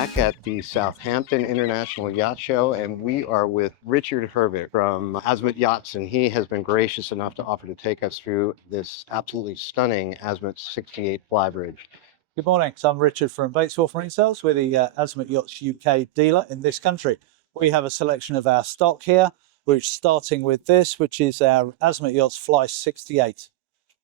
back at the Southampton International Yacht Show, and we are with Richard Herbert from Azimut Yachts, and he has been gracious enough to offer to take us through this absolutely stunning Azimut 68 Flybridge. Good morning. So I'm Richard from Wharf Marine Sales. We're the Azimut Yachts UK dealer in this country. We have a selection of our stock here. We're starting with this, which is our Azimut Yachts Fly 68.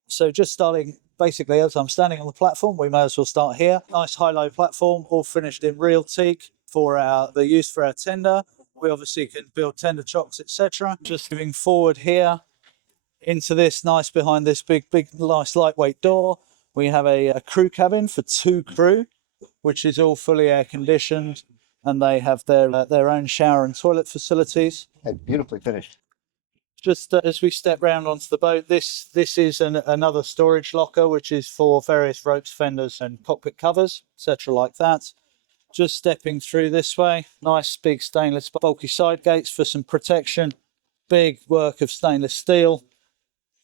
So just starting, basically, as I'm standing on the platform, we may as well start here. Nice high-low platform, all finished in real teak for the use for our tender. We obviously can build tender chocks, etc. Just moving forward here into this, nice behind this big, nice lightweight door. We have a crew cabin for 2 crew, which is all fully air conditioned, and they have their own shower and toilet facilities. And beautifully finished. Just as we step round onto the boat, this is another storage locker, which is for various ropes, fenders and cockpit covers, etc. like that. Just stepping through this way, nice big stainless bulky side gates for some protection. Big work of stainless steel.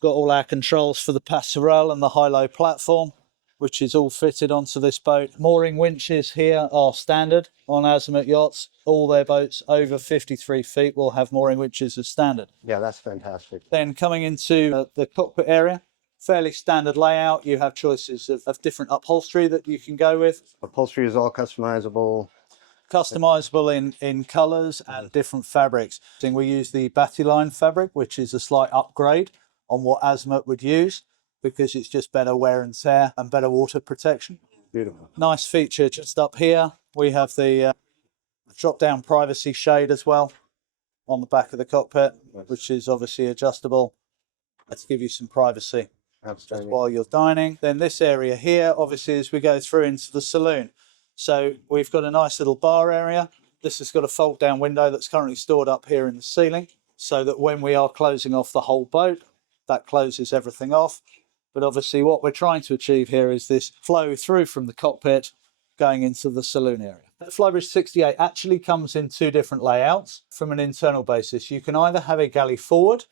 Got all our controls for the passerelle and the high-low platform, which is all fitted onto this boat. Mooring winches here are standard on Azimut Yachts. All their boats over 53 feet will have mooring winches as standard. Yeah, that's fantastic. Then coming into the cockpit area, fairly standard layout. You have choices of different upholstery that you can go with. Upholstery is all customizable. Customizable in colours and different fabrics. We use the Battalion fabric, which is a slight upgrade on what Azimut would use, because it's just better wear and tear and better water protection. Beautiful. Nice feature just up here. We have the drop-down privacy shade as well on the back of the cockpit, which is obviously adjustable to give you some privacy just while you're dining. Then this area here, obviously, as we go through into the saloon. So we've got a nice little bar area. This has got a fold-down window that's currently stored up here in the ceiling, so that when we are closing off the whole boat, that closes everything off. But obviously what we're trying to achieve here is this flow through from the cockpit going into the saloon area. The Flybridge 68 actually comes in 2 different layouts from an internal basis. You can either have a galley forward,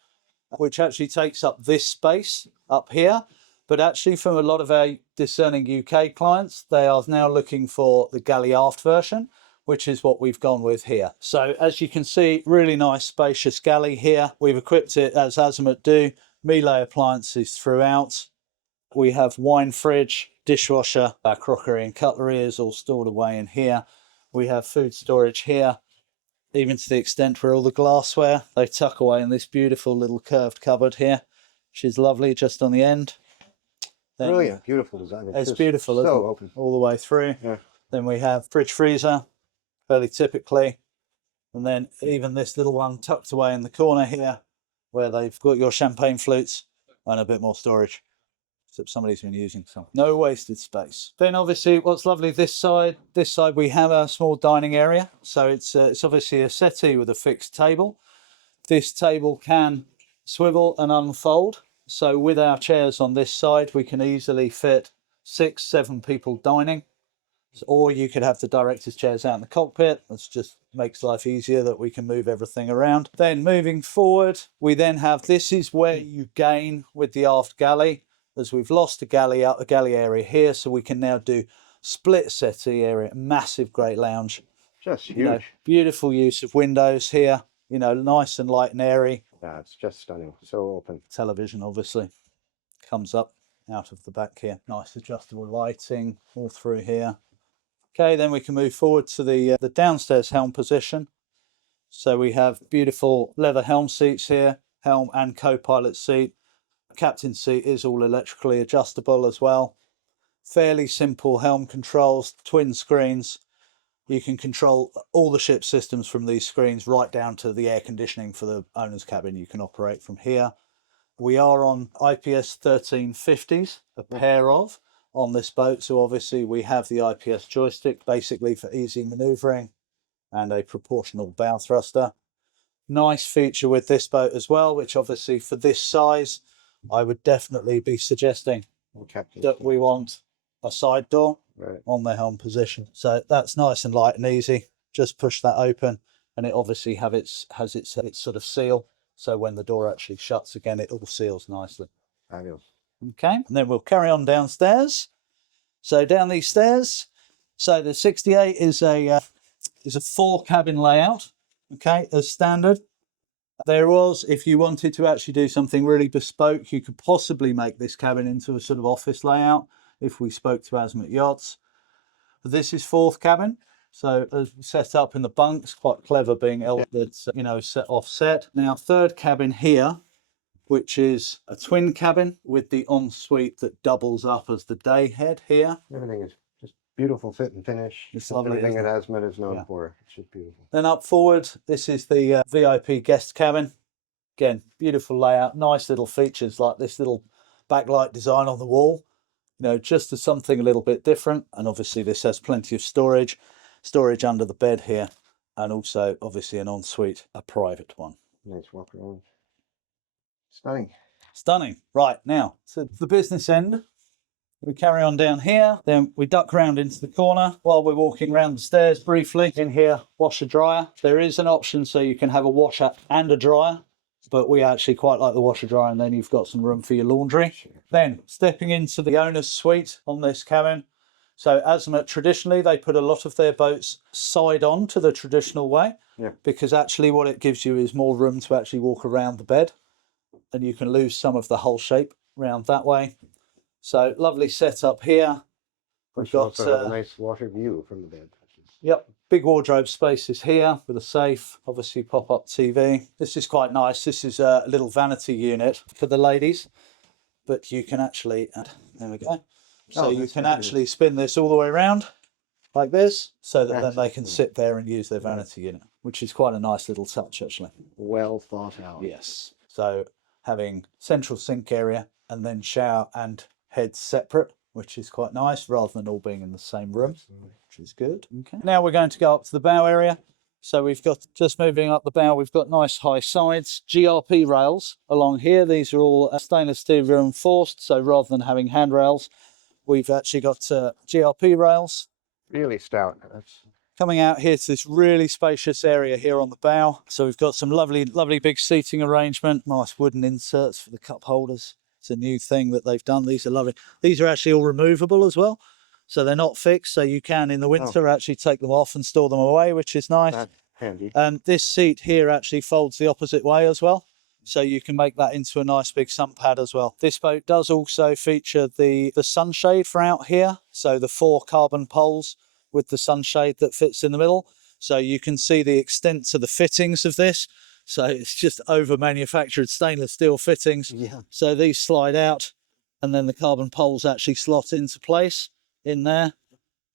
which actually takes up this space up here, but actually from a lot of our discerning UK clients, they are now looking for the galley aft version, which is what we've gone with here. So as you can see, really nice spacious galley here. We've equipped it as Azimut do, Miele appliances throughout. We have wine fridge, dishwasher, our crockery and cutlery is all stored away in here. We have food storage here, even to the extent where all the glassware, they tuck away in this beautiful little curved cupboard here, which is lovely just on the end. Then, brilliant, beautiful design. It's beautiful, isn't it? Open. All the way through. Yeah. Then we have fridge freezer, fairly typically. And then even this little one tucked away in the corner here, where they've got your champagne flutes and a bit more storage, except somebody's been using some. No wasted space. Then obviously what's lovely, this side we have a small dining area. So it's obviously a settee with a fixed table. This table can swivel and unfold. So with our chairs on this side, we can easily fit 6, 7 people dining. Or you could have the director's chairs out in the cockpit. That just makes life easier that we can move everything around. Then moving forward, we then have, this is where you gain with the aft galley, as we've lost a galley out the galley area here, so we can now do split settee area, massive great lounge. Just huge. You know, beautiful use of windows here, you know, nice and light and airy. Yeah, it's just stunning, so open. Television obviously comes up out of the back here. Nice adjustable lighting all through here. Okay, then we can move forward to the downstairs helm position. So we have beautiful leather helm seats here, helm and co-pilot seat. Captain's seat is all electrically adjustable as well. Fairly simple helm controls, twin screens. You can control all the ship systems from these screens right down to the air conditioning for the owner's cabin. You can operate from here. We are on IPS 1350s, a pair of, on this boat, so obviously we have the IPS joystick basically for easy maneuvering and a proportional bow thruster. Nice feature with this boat as well, which obviously for this size I would definitely be suggesting that we want a side door on the helm position. So that's nice and light and easy. Just push that open and it obviously has its sort of seal, so when the door actually shuts again it all seals nicely. Fabulous. Okay, and then we'll carry on downstairs. So down these stairs, So the 68 is a 4-cabin layout, okay, as standard. There was, if you wanted to actually do something really bespoke, you could possibly make this cabin into a sort of office layout if we spoke to Azimut Yachts. But this is 4th cabin, so set up in the bunks, quite clever being that's, you know, set offset. Now 3rd cabin here, which is a twin cabin with the ensuite that doubles up as the day head here. Everything is just beautiful fit and finish. It's lovely, Everything that isn't it? Azimut is known for. It's just beautiful. Then up forward, this is the VIP guest cabin. Again, beautiful layout, nice little features like this little backlight design on the wall. You know, just as something a little bit different. And obviously this has plenty of storage under the bed here, and also obviously an ensuite, a private one. Nice walk around. Stunning. Stunning. Right, now, so the business end. We carry on down here, then we duck round into the corner while we're walking around the stairs briefly. In here, washer dryer. There is an option so you can have a washer and a dryer, but we actually quite like the washer dryer, and then you've got some room for your laundry. Sure. Then stepping into the owner's suite on this cabin. So Azimut, traditionally, they put a lot of their boats side on to the traditional way, because actually what it gives you is more room to actually walk around the bed, and you can lose some of the hull shape round that way. So lovely setup here. We've got also a nice water view from the bed. Yep, big wardrobe spaces here with a safe, obviously pop-up TV. This is quite nice. This is a little vanity unit for the ladies, but you can actually, there we go. So you can actually spin this all the way around like this, so that then they can sit there and use their vanity unit, which is quite a nice little touch actually. Well thought out. Yes. So having central sink area and then shower and head separate, which is quite nice, rather than all being in the same room, which is good. Okay. Now we're going to go up to the bow area. So we've got, just moving up the bow, we've got nice high sides, GRP rails along here. These are all stainless steel reinforced, so rather than having handrails, we've actually got GRP rails. Really stout. That's Coming out here to this really spacious area here on the bow. So we've got some lovely big seating arrangement, nice wooden inserts for the cup holders. It's a new thing that they've done. These are lovely. These are actually all removable as well. So they're not fixed. So you can, in the winter, actually take them off and store them away, which is nice. That's handy. And this seat here actually folds the opposite way as well. So you can make that into a nice big sun pad as well. This boat does also feature the sunshade for out here. So the 4 carbon poles with the sunshade that fits in the middle. So you can see the extent to the fittings of this. So it's just over manufactured stainless steel fittings. Yeah. So these slide out, and then the carbon poles actually slot into place in there.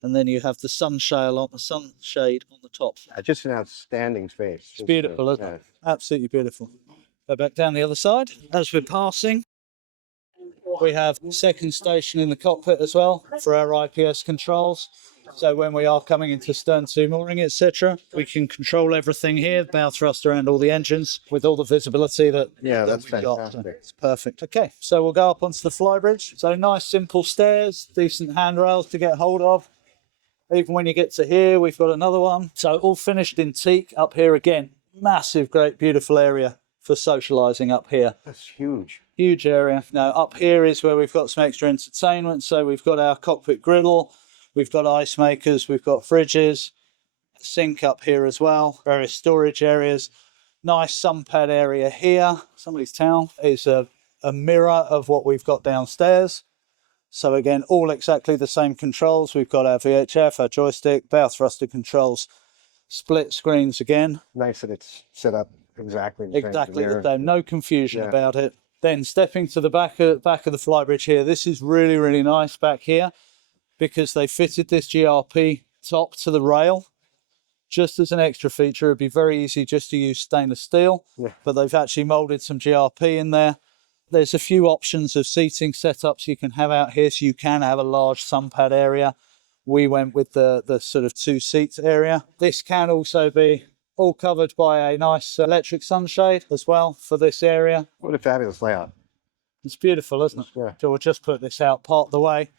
And then you have the sunshade on the top. Just an outstanding space. It's beautiful, isn't it? Absolutely beautiful. Go back down the other side. As we're passing, we have second station in the cockpit as well for our IPS controls. So when we are coming into stern to mooring, etc., we can control everything here, bow thruster and all the engines with all the visibility that that's we've got. fantastic. It's perfect. Okay, so we'll go up onto the Flybridge. So nice simple stairs, decent handrails to get hold of. Even when you get to here, we've got another one. So all finished in teak up here again. Massive, great, beautiful area for socialising up here. That's huge. Huge area. Now up here is where we've got some extra entertainment. So we've got our cockpit griddle, we've got ice makers, we've got fridges, a sink up here as well, various storage areas. Nice sun pad area here. Somebody's towel is a mirror of what we've got downstairs. So again, all exactly the same controls. We've got our VHF, our joystick, bow thruster controls, split screens again. Nice that it's set up exactly the same. No confusion about it. Then stepping to the back of the Flybridge here, this is really, really nice back here because they fitted this GRP top to the rail. Just as an extra feature, it'd be very easy just to use stainless steel, but they've actually molded some GRP in there. There's a few options of seating setups you can have out here, so you can have a large sun pad area. We went with the sort of 2 seats area. This can also be all covered by a nice electric sunshade as well for this area. What a fabulous layout. It's beautiful, isn't it? Yeah. So we'll just put this out part of the way.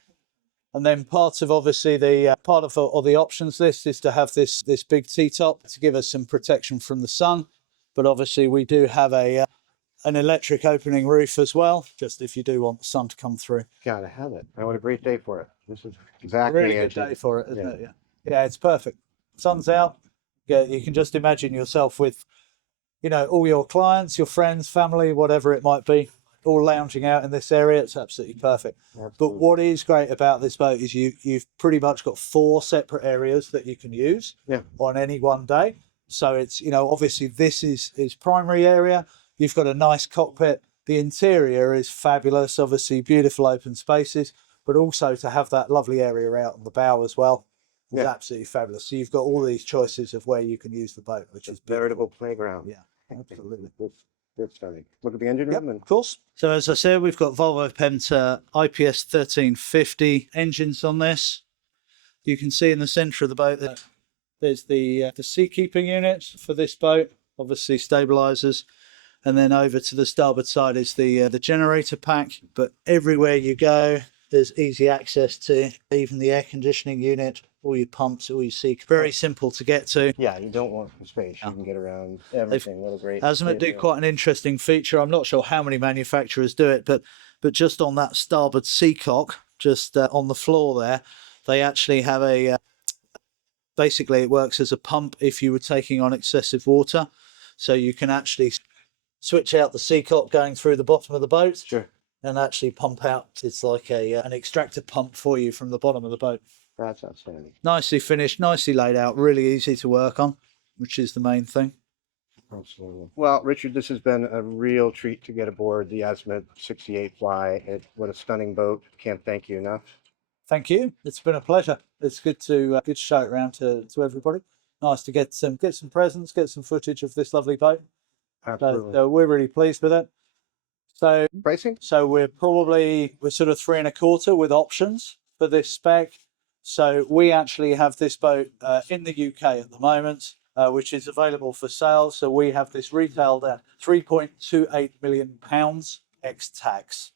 And then part of obviously the the options list is to have this big T-top to give us some protection from the sun. But obviously we do have a an electric opening roof as well, just if you do want the sun to come through. Gotta have it. What a great day for it. This is exactly Really good it. day for it, isn't it? Yeah. Yeah, it's perfect. Sun's out. Yeah, you can just imagine yourself with, you know, all your clients, your friends, family, whatever it might be, all lounging out in this area. It's absolutely perfect. Absolutely. But what is great about this boat is you've pretty much got 4 separate areas that you can use on any one day. So it's, you know, obviously this is primary area. You've got a nice cockpit. The interior is fabulous, obviously beautiful open spaces, but also to have that lovely area out on the bow as well is absolutely fabulous. So you've got all these choices of where you can use the boat, which is veritable playground. Yeah, absolutely. It's stunning. Look at the engine room. Of course. So as I said, we've got Volvo Penta IPS 1350 engines on this. You can see in the centre of the boat that there's the seat keeping unit for this boat, obviously stabilizers, and then over to the starboard side is the generator pack. But everywhere you go, there's easy access to even the air conditioning unit, all your pumps, all your seat. Very simple to get to. Yeah, you don't want space. You can get around everything. What a great Azimut do quite an interesting feature. I'm not sure how many manufacturers do it, but just on that starboard seacock, just on the floor there, they actually have a basically it works as a pump if you were taking on excessive water. So you can actually switch out the seacock going through the bottom of the boat and actually pump out. It's like an extractor pump for you from the bottom of the boat. That's outstanding. Nicely finished, nicely laid out, really easy to work on, which is the main thing. Absolutely. Well, Richard, this has been a real treat to get aboard the Azimut 68 Fly. What a stunning boat. Can't thank you enough. Thank you. It's been a pleasure. It's good to show it around to everybody. Nice to get some presents, get some footage of this lovely boat. Absolutely. So we're really pleased with it. So pricing? So we're sort of 3 1/4 with options for this spec. So we actually have this boat in the UK at the moment, which is available for sale. So we have this retailed at £3.28 million ex-tax.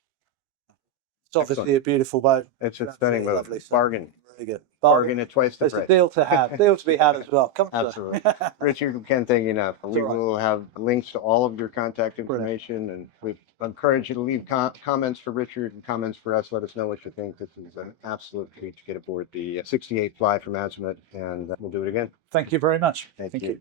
It's obviously a beautiful boat. It's a stunning boat. Lovely. Bargain. Really good. Bargain at twice the It's price. a deal to have. Deal to be had as well. Come Absolutely. Richard, we can't thank you enough. We will have links to all of your contact information, and we encourage you to leave comments for Richard and comments for us. Let us know what you think. This is an absolute treat to get aboard the 68 Fly from Azimut, and we'll do it again. Thank you very much. Thank you.